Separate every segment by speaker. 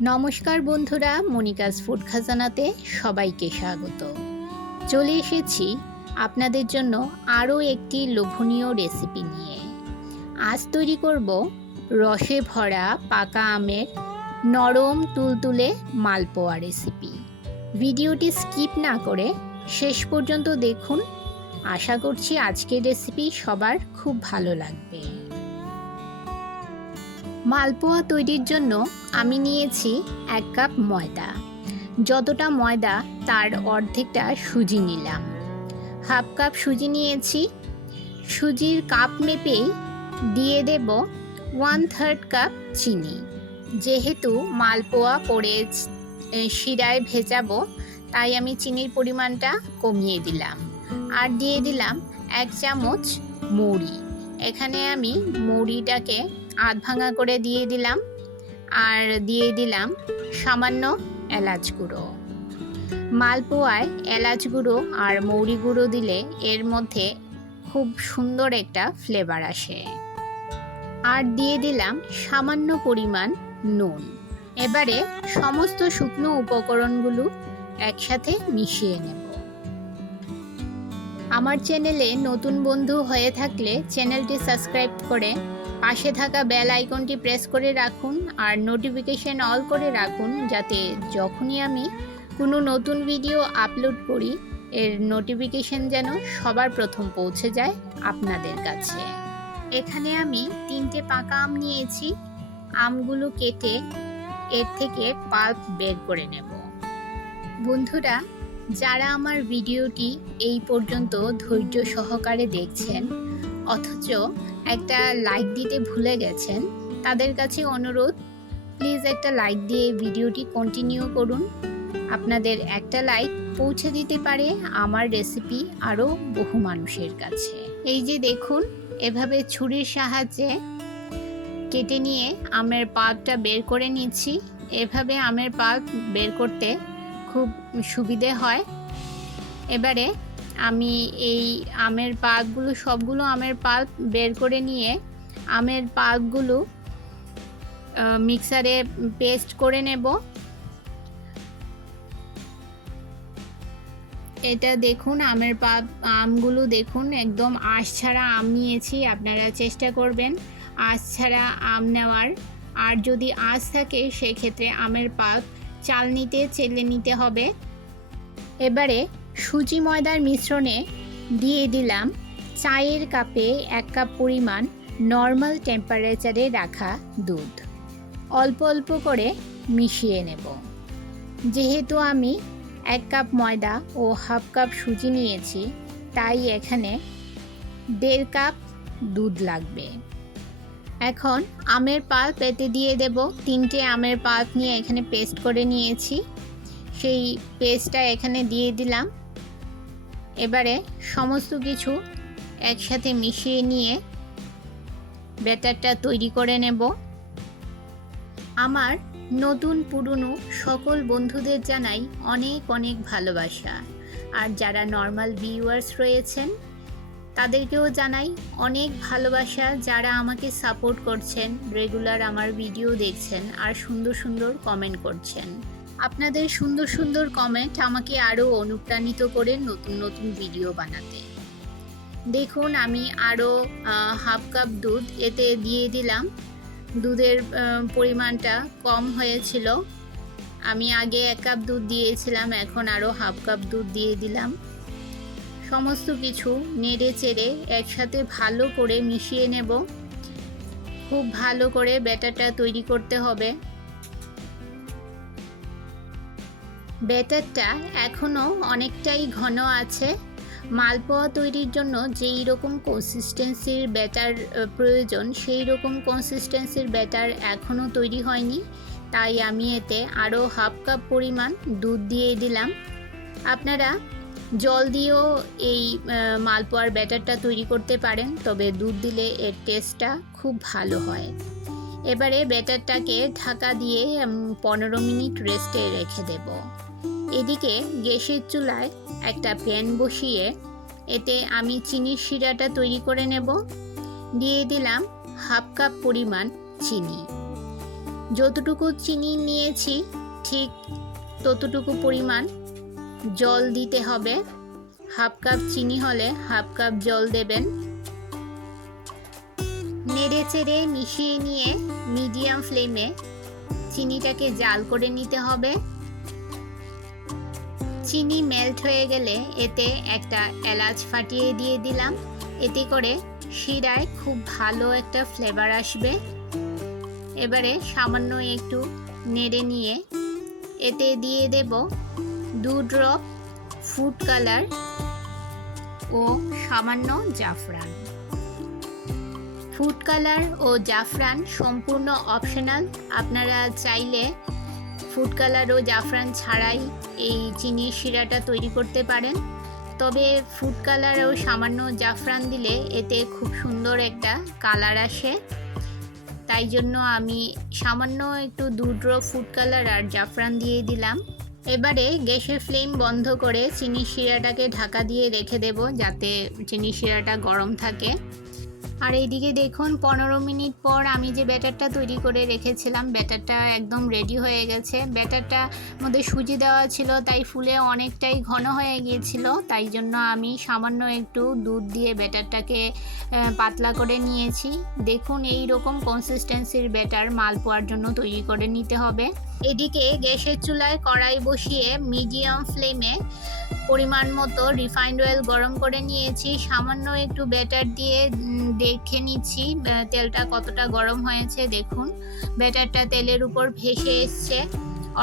Speaker 1: নমস্কার বন্ধুরা, Monica's food খাজানাতে সবাইকে স্বাগত। চলে এসেছি আপনাদের জন্য আরও একটি লোভনীয় রেসিপি নিয়ে। আজ তৈরি করব রসে ভরা পাকা আমের নরম তুলতুলে মালপোয়া রেসিপি। ভিডিওটি স্কিপ না করে শেষ পর্যন্ত দেখুন। আশা করছি আজকের রেসিপি সবার খুব ভালো লাগবে। মালপোয়া তৈরির জন্য আমি নিয়েছি এক কাপ ময়দা। যতটা ময়দা, তার অর্ধেকটা সুজি নিলাম। হাফ কাপ সুজি নিয়েছি। সুজির কাপ মেপেই দিয়ে দেব ওয়ান থার্ড কাপ চিনি। যেহেতু মালপোয়া করে শিরায় ভেজাবো, তাই আমি চিনির পরিমাণটা কমিয়ে দিলাম। আর দিয়ে দিলাম এক চামচ মুড়ি। এখানে আমি মুড়িটাকে আধ ভাঙা করে দিয়ে দিলাম। আর দিয়ে দিলাম সামান্য এলাচ গুঁড়ো। মালপোয়ায় এলাচ গুঁড়ো আর মৌরি গুঁড়ো দিলে এর মধ্যে খুব সুন্দর একটা ফ্লেভার আসে। আর দিয়ে দিলাম সামান্য পরিমাণ নুন। এবারে সমস্ত শুকনো উপকরণগুলো একসাথে মিশিয়ে নেব। আমার চ্যানেলে নতুন বন্ধু হয়ে থাকলে চ্যানেলটি সাবস্ক্রাইব করে পাশে থাকা বেল আইকনটি প্রেস করে রাখুন আর নোটিফিকেশন অল করে রাখুন যাতে যখনই আমি কোনো নতুন ভিডিও আপলোড করি, এর নোটিফিকেশন যেন সবার প্রথম পৌঁছে যায় আপনাদের কাছে। এখানে আমি তিনটে পাকা আম নিয়েছি। আমগুলো কেটে এর থেকে পাল্প বের করে নেব। বন্ধুরা, যারা আমার ভিডিওটি এই পর্যন্ত ধৈর্য সহকারে দেখছেন অথচ একটা লাইক দিতে ভুলে গেছেন, তাদের কাছে অনুরোধ প্লিজ একটা লাইক দিয়ে ভিডিওটি কন্টিনিউ করুন। আপনাদের একটা লাইক পৌঁছে দিতে পারে আমার রেসিপি আরও বহু মানুষের কাছে। এই যে দেখুন, এভাবে ছুরির সাহায্যে কেটে নিয়ে আমের পাল্পটা বের করে নিচ্ছি। এভাবে আমের পাল্প বের করতে খুব সুবিধে হয়। এবারে আমি এই আমের পাল্পগুলো সবগুলো আমের পাল্প বের করে নিয়ে আমের পাল্পগুলো মিক্সারে পেস্ট করে নেব। এটা দেখুন, আমের পাল্প আমগুলো দেখুন, একদম আঁশ ছাড়া আম নিয়েছি, আপনারা চেষ্টা করবেন আঁশ ছাড়া আম নেওয়ার। আর যদি আঁশ থাকে, সেক্ষেত্রে আমের পাল্প চালনিতে, চেলে নিতে হবে। এবারে সুজি ময়দার মিশ্রণে দিয়ে দিলাম চায়ের কাপে এক কাপ পরিমাণ নর্মাল টেম্পারেচারে রাখা দুধ। অল্প অল্প করে মিশিয়ে নেব। যেহেতু আমি এক কাপ ময়দা ও হাফ কাপ সুজি নিয়েছি, তাই এখানে দেড় কাপ দুধ লাগবে। এখন আমের পাল্প এতে দিয়ে দেব। তিনটে আমের পাল্প নিয়ে এখানে পেস্ট করে নিয়েছি। সেই পেস্টটা এখানে দিয়ে দিলাম। এবারে সমস্ত কিছু একসাথে মিশিয়ে নিয়ে ব্যাটারটা তৈরি করে নেব। আমার নতুন পুরনো সকল বন্ধুদের জানাই অনেক অনেক ভালোবাসা। আর যারা নর্মাল ভিউয়ার্স রয়েছেন, তাদেরকেও জানাই অনেক ভালোবাসা। যারা আমাকে সাপোর্ট করছেন রেগুলার আমার ভিডিও দেখছেন, আর সুন্দর সুন্দর কমেন্ট করছেন। আপনাদের সুন্দর সুন্দর কমেন্ট আমাকে আরও অনুপ্রাণিত করে নতুন নতুন ভিডিও বানাতে। দেখুন, আমি আরও হাফ কাপ দুধ এতে দিয়ে দিলাম। দুধের পরিমাণটা কম হয়েছিল। আমি আগে এক কাপ দুধ দিয়েছিলাম, এখন আরও হাফ কাপ দুধ দিয়ে দিলাম। সমস্ত কিছু নেড়ে চেড়ে একসাথে ভালো করে মিশিয়ে নেব। খুব ভালো করে ব্যাটারটা তৈরি করতে হবে। ব্যাটারটা এখনও অনেকটাই ঘন আছে। মালপোয়া তৈরির জন্য যেই রকম কনসিস্টেন্সির ব্যাটার প্রয়োজন, সেই রকম কনসিস্টেন্সির ব্যাটার এখনও তৈরি হয়নি। তাই আমি এতে আরও হাফ কাপ পরিমাণ দুধ দিয়ে দিলাম। আপনারা জল দিয়েও এই মালপোয়ার ব্যাটারটা তৈরি করতে পারেন, তবে দুধ দিলে এর টেস্টটা খুব ভালো হয়। এবারে ব্যাটারটাকে ঢাকা দিয়ে পনেরো মিনিট রেস্টে রেখে দেব। এদিকে গ্যাসের চুলায় একটা প্যান বসিয়ে এতে আমি চিনির শিরাটা তৈরি করে নেব। দিয়ে দিলাম হাফ কাপ পরিমাণ চিনি। যতটুকু চিনি নিয়েছি, ঠিক ততটুকু পরিমাণ জল দিতে হবে। হাফ কাপ চিনি হলে হাফ কাপ জল দেবেন। নেড়ে চেড়ে মিশিয়ে নিয়ে মিডিয়াম ফ্লেমে চিনিটাকে জাল করে নিতে হবে। চিনি মেল্ট হয়ে গেলে এতে একটা এলাচ ফাটিয়ে দিয়ে দিলাম। এতে করে শিরায় খুব ভালো একটা ফ্লেভার আসবে। এবারে সামান্য একটু নেড়ে নিয়ে এতে দিয়ে দেব দু ড্রপ ফুড কালার ও সামান্য জাফরান। ফুড কালার ও জাফরান সম্পূর্ণ অপশনাল আপনারা চাইলে ফুড কালার ও জাফরান ছাড়াই এই চিনির শিরাটা তৈরি করতে পারেন। তবে ফুড কালার ও সামান্য জাফরান দিলে এতে খুব সুন্দর একটা কালার আসে। তাই জন্য আমি সামান্য একটু দুড্রো ফুড কালার আর জাফরান দিয়ে দিলাম। এবারে গ্যাসের ফ্লেম বন্ধ করে চিনি শিরাটাকে ঢাকা দিয়ে রেখে দেব যাতে চিনি শিরাটা গরম থাকে। আর এইদিকে দেখুন, পনেরো মিনিট পর আমি যে ব্যাটারটা তৈরি করে রেখেছিলাম, ব্যাটারটা একদম রেডি হয়ে গেছে। ব্যাটারটা মধ্যে সুজি দেওয়া ছিল, তাই ফুলে অনেকটাই ঘন হয়ে গিয়েছিল। তাই জন্য আমি সামান্য একটু দুধ দিয়ে ব্যাটারটাকে পাতলা করে নিয়েছি। দেখুন এই রকম কনসিস্টেন্সির ব্যাটার মালপোয়ার জন্য তৈরি করে নিতে হবে। এদিকে গ্যাসের চুলায় কড়াই বসিয়ে মিডিয়াম ফ্লেমে পরিমাণ মতো রিফাইন্ড অয়েল গরম করে নিয়েছি। সামান্য একটু ব্যাটার দিয়ে দেখে নিচ্ছি। তেলটা কতটা গরম হয়েছে দেখুন। ব্যাটারটা তেলের উপর ভেসে এসছে।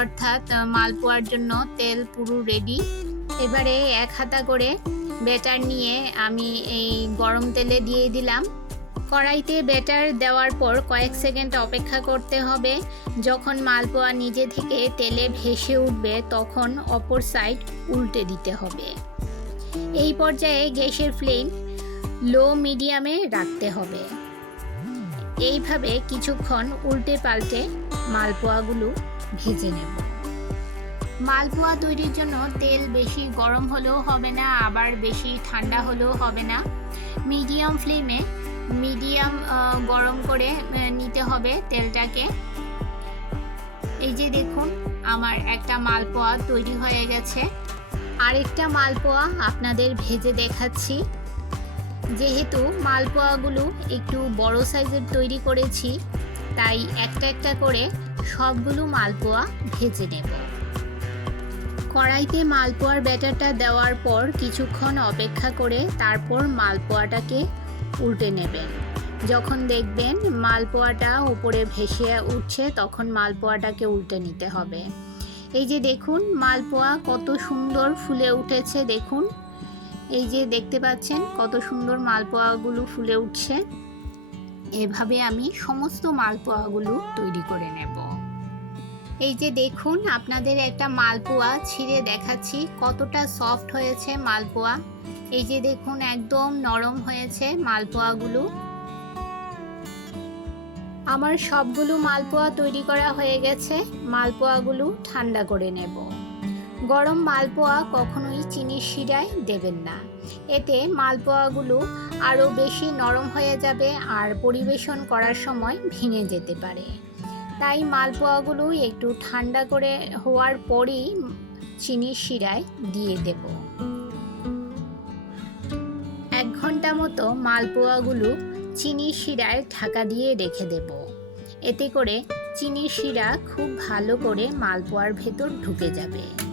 Speaker 1: অর্থাৎ মালপোয়ার জন্য তেল পুরো রেডি এবারে এক হাতা করে ব্যাটার নিয়ে আমি এই গরম তেলে দিয়ে দিলাম। কড়াইতে ব্যাটার দেওয়ার পর কয়েক সেকেন্ড অপেক্ষা করতে হবে। যখন মালপোয়া নিজে থেকে তেলে ভেসে উঠবে, তখন অপর সাইড উল্টে দিতে হবে। এই পর্যায়ে গ্যাসের ফ্লেম লো মিডিয়ামে রাখতে হবে। এইভাবে কিছুক্ষণ উল্টে পাল্টে মালপোয়াগুলো ভেজে নেব। মালপোয়া তৈরির জন্য তেল বেশি গরম হলেও হবে না, আবার বেশি ঠান্ডা হলেও হবে না। মিডিয়াম ফ্লেমে মিডিয়াম গরম করে নিতে হবে তেলটাকে। এই যে দেখুন, আমার একটা মালপোয়া তৈরি হয়ে গেছে। আরেকটা মালপোয়া আপনাদের ভেজে দেখাচ্ছি। যেহেতু মালপোয়াগুলো একটু বড় সাইজের তৈরি করেছি, তাই একটা একটা করে সবগুলো মালপোয়া ভেজে নেব। কড়াইতে মালপোয়ার ব্যাটারটা দেওয়ার পর কিছুক্ষণ অপেক্ষা করে তারপর মালপোয়াটাকে উল্টে নেবেন। যখন দেখবেন মালপোয়াটা উপরে ভেসে উঠছে, তখন মালপোয়াটাকে উল্টে নিতে হবে। এই যে দেখুন, মালপোয়া কত সুন্দর ফুলে উঠেছে, দেখুন। এই যে দেখতে পাচ্ছেন কত সুন্দর মালপোয়াগুলো ফুলে উঠছে। এভাবে আমি সমস্ত মালপোয়াগুলো তৈরি করে নেব। এই যে দেখুন, আপনাদের একটা মালপোয়া ছিঁড়ে দেখাচ্ছি, কতটা সফট হয়েছে মালপোয়া। এই যে দেখুন, একদম নরম হয়েছে মালপোয়াগুলো। আমার সবগুলো মালপোয়া তৈরি করা হয়ে গেছে, মালপোয়াগুলো ঠান্ডা করে নেব। গরম মালপোয়া কখনোই চিনির শিরায় দেবেন না। এতে মালপোয়াগুলো আরও বেশি নরম হয়ে যাবে আর পরিবেশন করার সময় ভেঙে যেতে পারে। তাই মালপোয়াগুলো একটু ঠান্ডা করে হওয়ার পরই চিনির শিরায় দিয়ে দেব। এক ঘণ্টা মতো মালপোয়াগুলো চিনির শিরায় ঢাকা দিয়ে রেখে দেব। এতে করে চিনির শিরা খুব ভালো করে মালপোয়ার ভেতর ঢুকে যাবে।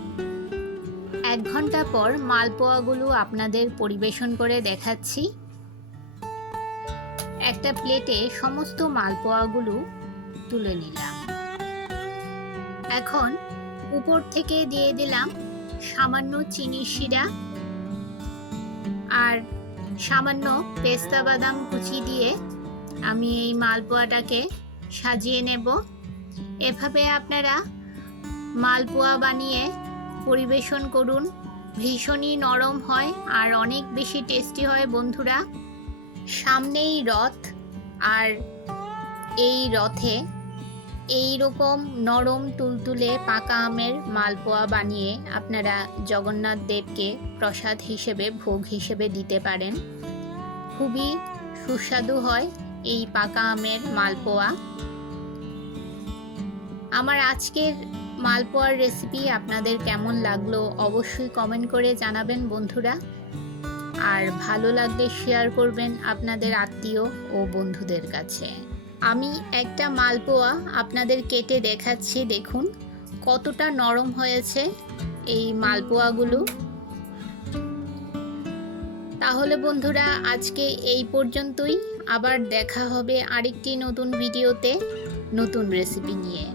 Speaker 1: এক ঘণ্টা পর মালপোয়াগুলো আপনাদের পরিবেশন করে দেখাচ্ছি। একটা প্লেটে সমস্ত মালপোয়াগুলো তুলে নিলাম। এখন উপর থেকে দিয়ে দিলাম সামান্য চিনি শিরা আর সামান্য পেস্তা বাদাম কুচি দিয়ে আমি এই মালপোয়াটাকে সাজিয়ে নেব। এভাবে আপনারা মালপোয়া বানিয়ে পরিবেশন করুন। ভীষণই নরম হয় আর অনেক বেশি টেস্টি হয় বন্ধুরা। সামনেই রথ আর এই রথে এই রকম নরম তুলতুলে পাকা আমের মালপোয়া বানিয়ে আপনারা জগন্নাথ দেবকে প্রসাদ হিসেবে, ভোগ হিসেবে দিতে পারেন। খুবই সুস্বাদু হয় এই পাকা আমের মালপোয়া। আমার আজকের মালপোয়ার রেসিপি আপনাদের কেমন লাগল অবশ্যই কমেন্ট করে জানাবেন বন্ধুরা। আর ভালো লাগলে শেয়ার করবেন আপনাদের আত্মীয় ও বন্ধুদের কাছে। আমি একটা মালপোয়া আপনাদের কেটে দেখাচ্ছি, দেখুন কতটা নরম হয়েছে এই মালপোয়াগুলো। তাহলে বন্ধুরা, আজকে এই পর্যন্তই। আবার দেখা হবে আরেকটি নতুন ভিডিওতে নতুন রেসিপি নিয়ে।